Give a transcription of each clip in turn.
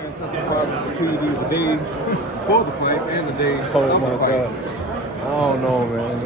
man tested positive for PEDs the day before the fight and the day of the fight. God. I don't know, man.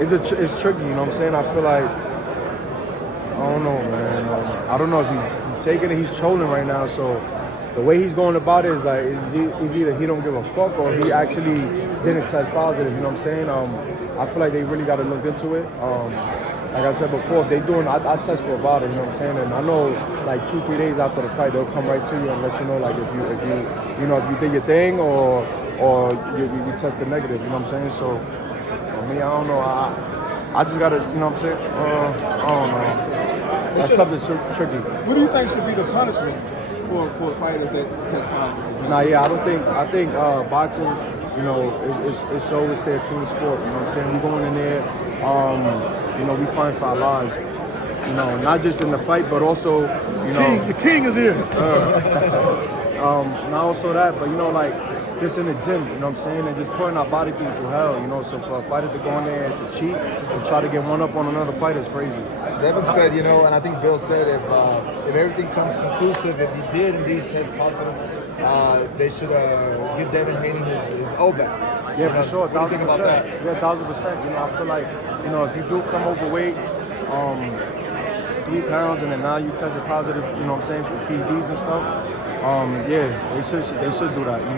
It's tricky, you know what I'm saying? I feel like, I don't know, man. I don't know if he's taking it, he's trolling right now, so the way he's going about it is like, is either he don't give a fuck or he actually didn't test positive, you know what I'm saying? I feel like they really got to look into it. Like I said before, if they doing, I test for about it, you know what I'm saying? And I know like 2-3 days after the fight, they'll come right to you and let you know like if you did your thing or you tested negative, you know what I'm saying? So, I mean, I don't know. I just gotta, you know what I'm saying? I don't know. That's something tricky. What do you think should be the punishment for fighters that test positive? Nah, yeah, I think boxing, you know, it's always stay a clean sport. You know what I'm saying? We going in there, you know, we fight for our lives. You know, not just in the fight, but also, you know, the king is here. Not also that, but you know, like just in the gym, you know what I'm saying, and just putting our body through hell. You know, so for a fighter to go in there to cheat and try to get one up on another fighter is crazy. Devin said, you know, and I think Bill said if everything comes conclusive, if he did indeed test positive, they should give Devin Haney his O back. Yeah, for sure, 1,000%. Yeah, 1,000%. You know, I feel like, you know, if you do come overweight, 3 pounds, and then now you tested positive, you know what I'm saying, for PEDs and stuff. Yeah, they should do that. You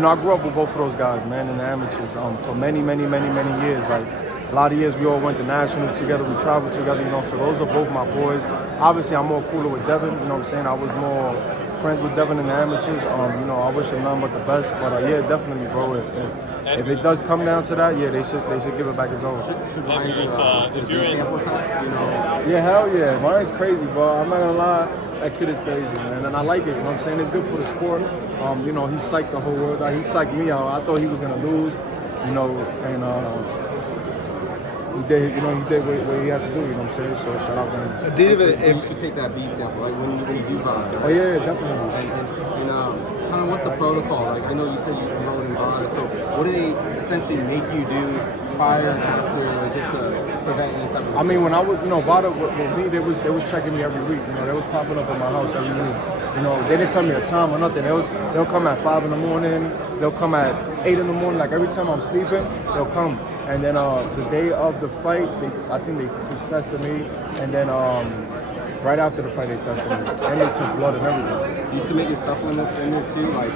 know, I grew up with both of those guys, man, in the amateurs, for many years. Like a lot of years, we all went to nationals together. We traveled together. You know, so those are both my boys. Obviously, I'm more cooler with Devin. You know what I'm saying? I was more friends with Devin in the amateurs. You know, I wish him nothing but the best. But yeah, definitely, bro. If it does come down to that, yeah, they should give it back his own. If you're in sample size, you know. Yeah, hell yeah. Ryan's crazy, bro. I'm not gonna lie. That kid is crazy, man, and I like it. You know what I'm saying? It's good for the sport. You know, he psyched the whole world out. He psyched me out. I thought he was gonna lose, you know, and he did what he had to do. You know what I'm saying? So shout out to him. You should take that B sample, like when you do box. Oh yeah, definitely. And kind of what's the protocol? Like I know you said you enrolled in bars, so what do they essentially make you do prior and after, just to prevent any type of? I mean, when I was, you know, Vada with me, they was checking me every week. You know, they was popping up at my house every week. You know, they didn't tell me a time or nothing. They'll come at 5 in the morning. They'll come at 8 in the morning. Like every time I'm sleeping, they'll come. And then the day of the fight, I think they tested me. And then right after the fight, they tested me. And they took blood and everything. You submit your supplements in there too, like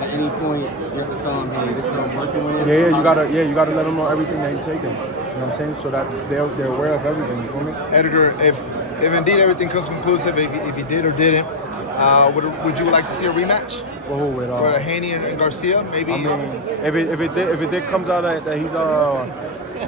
at any point you have to tell them, hey, this is what I'm working with. Yeah, you gotta let them know everything that you're taking. You know what I'm saying? So that they're aware of everything. You feel me? Edgar, if indeed everything comes conclusive, if he did or didn't, would you like to see a rematch? With Haney and Garcia, maybe. I mean, if it comes out that he's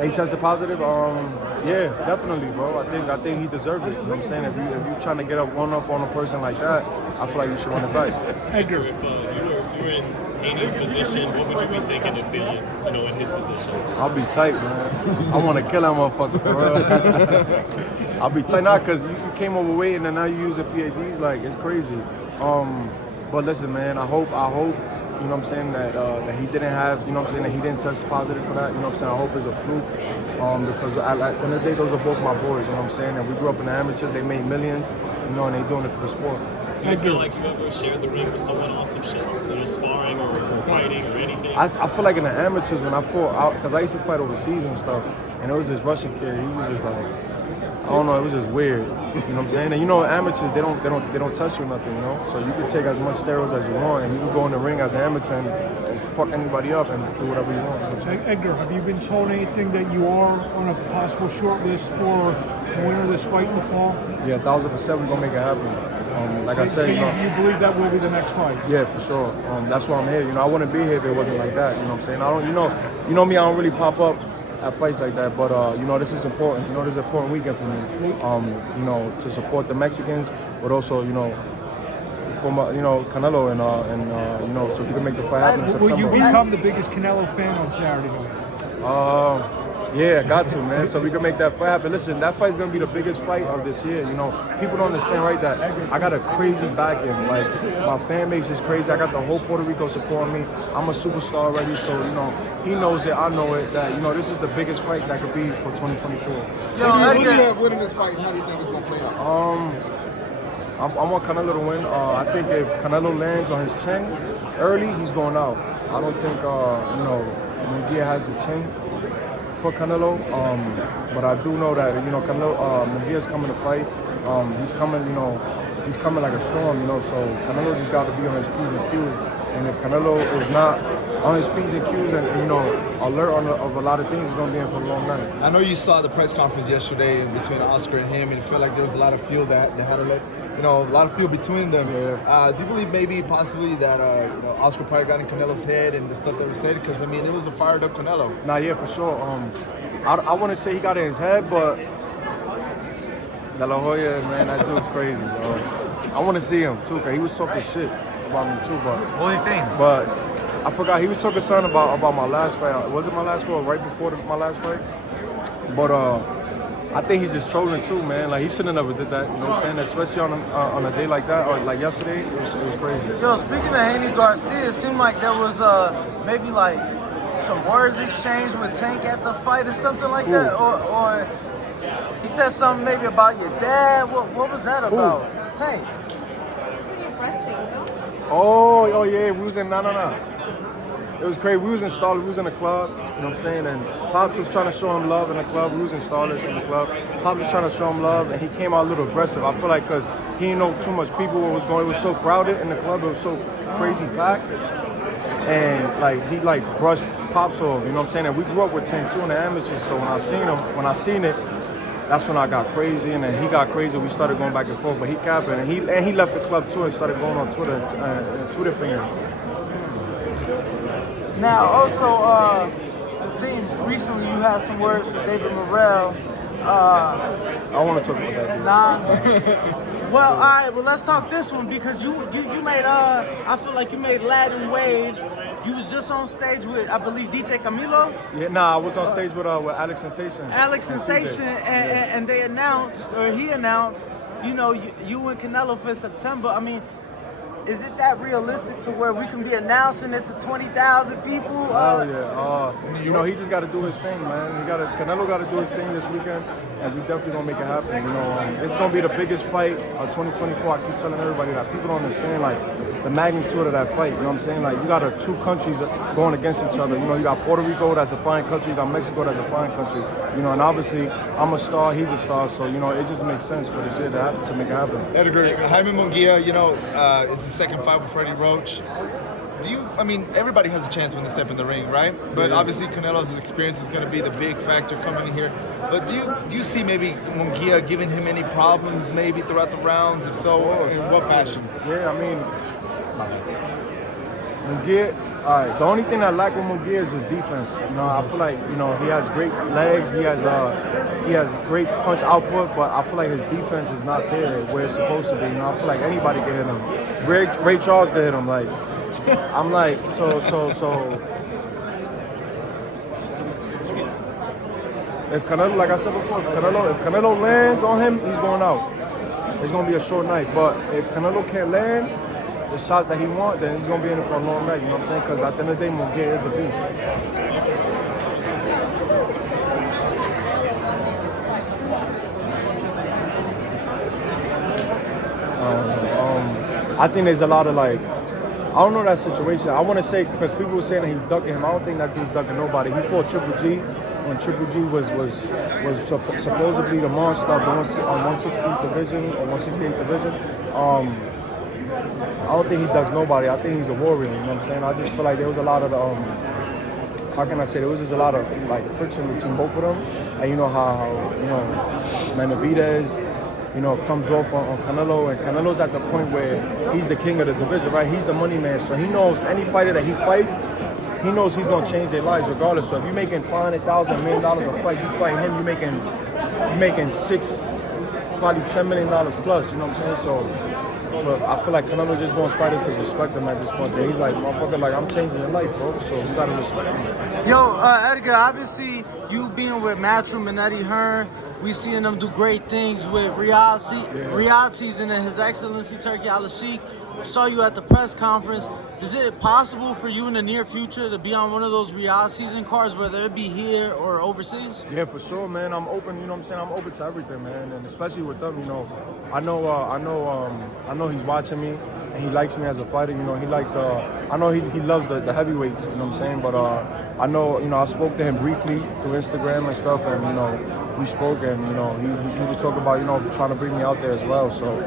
he tested positive, yeah, definitely, bro. I think he deserves it. You know what I'm saying? If you trying to get one up on a person like that, I feel like you should run it back. Edgar, if you were in Haney's position, what would you be thinking and feeling, you know, in his position? I'll be tight, man. I want to kill that motherfucker for real. I'll be tight, not because you came overweight and then now you using PADs, like it's crazy. But listen, man, I hope, you know what I'm saying, that he didn't have, you know what I'm saying, that he didn't test positive for that, you know what I'm saying, I hope it's a fluke, because at the end of the day, those are both my boys, you know what I'm saying, and we grew up in the amateurs, they made millions, you know, and they doing it for the sport. Do you feel like you ever shared the ring with someone else, if you're sparring or fighting or anything? I feel like in the amateurs, when I fought, because I used to fight overseas and stuff, and it was this Russian kid, he was just like, I don't know, it was just weird. You know what I'm saying? And you know, amateurs, they don't touch you or nothing, you know? So you can take as much steroids as you want, and you can go in the ring as an amateur and fuck anybody up and do whatever you want. You know what I'm saying? Edgar, have you been told anything that you are on a possible short list for the winner of this fight in the fall? Yeah, 1,000% we're gonna make it happen. Like I said, so you believe that will be the next fight? Yeah, for sure. That's why I'm here. You know, I wouldn't be here if it wasn't like that. You know what I'm saying? I don't, you know me. I don't really pop up at fights like that, but you know, this is important. You know, this is an important weekend for me. You know, to support the Mexicans, but also, you know, Canelo and you know, so we can make the fight happen in September. Will you become the biggest Canelo fan on Saturday night? Yeah, I got to, man. So we can make that fight happen. Listen, that fight's gonna be the biggest fight of this year. You know, people don't understand, right, that I got a crazy backing. Like, my fan base is crazy. I got the whole Puerto Rico supporting me. I'm a superstar already, so, you know, he knows it, I know it, that, you know, this is the biggest fight that could be for 2024. What do you have winning this fight, and how do you think it's gonna play out? I want Canelo to win. I think if Canelo lands on his chin early, he's going out. I don't think Munguia has the chin for Canelo. But I do know that Canelo Munguia's coming to fight. He's coming like a storm. So Canelo just got to be on his P's and Q's. And if Canelo is not on his P's and Q's and alert of a lot of things, he's gonna be in for a long night. I know you saw the press conference yesterday between Oscar and him, and it felt like there was a lot of fuel that they had to let, a lot of fuel between them. Yeah. Do you believe maybe possibly that Oscar probably got in Canelo's head and the stuff that was said? Because it was a fired up Canelo. Nah, yeah, for sure. I wouldn't say he got in his head, but De La Hoya, man, that dude's crazy, bro. I want to see him too, cause he was talking shit about me too, but What was he saying? But I forgot, he was talking something about my last fight. Was it my last fight or right before my last fight? But I think he's just trolling too, man. Like, he shouldn't have never did that, you know what I'm saying? Especially on a day like that, or like yesterday, it was crazy. Yo, speaking of Haney Garcia, it seemed like there was maybe like some words exchanged with Tank at the fight or something like that, or he said something maybe about your dad. What was that about? Tank. Oh yeah, we was in no. It was crazy. We was in Starlers, we was in the club, you know what I'm saying? And Pops was trying to show him love in the club. We was in Starlers in the club. Pops was trying to show him love, and he came out a little aggressive. I feel like because he didn't know too much people what was going. It was so crowded in the club. It was so crazy packed. And like he brushed Pops off, you know what I'm saying? And we grew up with Tank too in the amateurs, so when I seen it, that's when I got crazy, and then he got crazy. We started going back and forth, but he capped it, and he left the club too and started going on Twitter and Twitter fingers. Now, also, it seemed recently you had some words with David Morrell. I don't want to talk about that. Nah. Well, all right. Well, let's talk this one because you made I feel like you made Latin waves. You was just on stage with, I believe, DJ Camilo. Yeah, nah, I was on stage with Alex Sensation. Alex Sensation, and they announced, or he announced, you and Canelo for September. I mean, is it that realistic to where we can be announcing it to 20,000 people? Oh yeah. He just got to do his thing, man. Canelo got to do his thing this weekend, and we definitely gonna make it happen. It's gonna be the biggest fight of 2024. I keep telling everybody that people don't understand the magnitude of that fight. You know what I'm saying? Like, you got two countries going against each other. You got Puerto Rico that's a fine country. You got Mexico that's a fine country. And obviously I'm a star, he's a star. So it just makes sense for this year to make it happen. Edgar, Jaime Munguia, it's his second fight with Freddie Roach. Everybody has a chance when they step in the ring, right? But obviously Canelo's experience is going to be the big factor coming in here. But do you see maybe Munguia giving him any problems maybe throughout the rounds? If so, in what fashion? Yeah, Munguia, all right, the only thing I like with Munguia is his defense. I feel like, he has great legs, he has great punch output, but I feel like his defense is not there where it's supposed to be. I feel like anybody can hit him. Ray Charles can hit him. I'm like, so. If Canelo, like I said before, if Canelo lands on him, he's going out. It's gonna be a short night. But if Canelo can't land the shots that he wants, then he's gonna be in it for a long night. You know what I'm saying? Because at the end of the day, Munguia is a beast. I think there's a lot of I don't know that situation. I want to say, because people were saying that he's ducking him. I don't think that dude's ducking nobody. He fought Triple G when Triple G was supposedly the monster of the 116th division or 168th division. I don't think he ducks nobody. I think he's a warrior. You know what I'm saying? I just feel like there was a lot of how can I say? There was just a lot of friction between both of them. And you know how Benavidez, comes off on Canelo, and Canelo's at the point where he's the king of the division, right? He's the money man, so he knows any fighter that he fights, he knows he's gonna change their lives regardless. So if you're making $500,000, $1 million a fight, you fight him, you're making probably $10 million plus. You know what I'm saying? So I feel like Canelo just wants fighters to respect him at this point. He's like, motherfucker, I'm changing your life, bro. So you gotta respect me. Yo, Edgar, obviously you being with Matchroom and Eddie Hearn, we seeing them do great things with Riyadh season and His Excellency Turki Al-Sheikh. Saw you at the press conference. Is it possible for you in the near future to be on one of those Riyadh season cards, whether it be here or overseas? Yeah, for sure, man. I'm open. You know what I'm saying? I'm open to everything, man. And especially with them, you know, I know he's watching me and he likes me as a fighter. You know, he likes. I know he loves the heavyweights. You know what I'm saying? But I know, you know, I spoke to him briefly through Instagram and stuff, and you know, we spoke, and you know, he was talking about, you know, trying to bring me out there as well. So.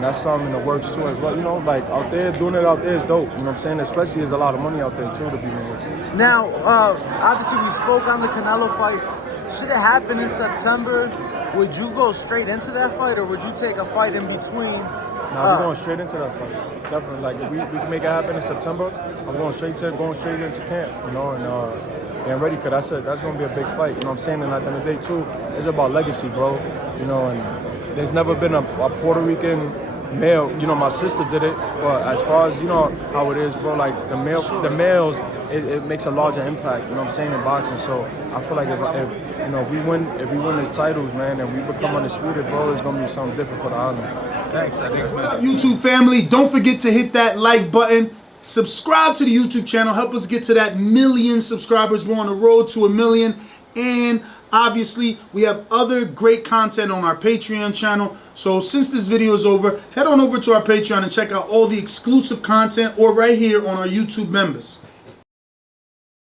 That's something in the works too as well. You know, like out there, doing it out there is dope. You know what I'm saying? Especially there's a lot of money out there too to be made. Now, obviously we spoke on the Canelo fight. Should it happen in September, would you go straight into that fight, or would you take a fight in between? Nah, we're going straight into that fight. Definitely. Like if we can make it happen in September, I'm going straight into camp. You know, and getting ready, because that's going to be a big fight. You know what I'm saying? And at the end of the day too, it's about legacy, bro. You know, and there's never been a Puerto Rican male. You know, my sister did it, but as far as, you know how it is, bro, like the males, it makes a larger impact. You know what I'm saying, in boxing. So I feel like if you know, if we win these titles, man, and we become undisputed, bro, it's gonna be something different for the island. Thanks, Edgar. YouTube family, don't forget to hit that like button. Subscribe to the YouTube channel. Help us get to that 1 million subscribers. We're on the road to 1 million, and obviously, we have other great content on our Patreon channel. So since this video is over, head on over to our Patreon and check out all the exclusive content, or right here on our YouTube members.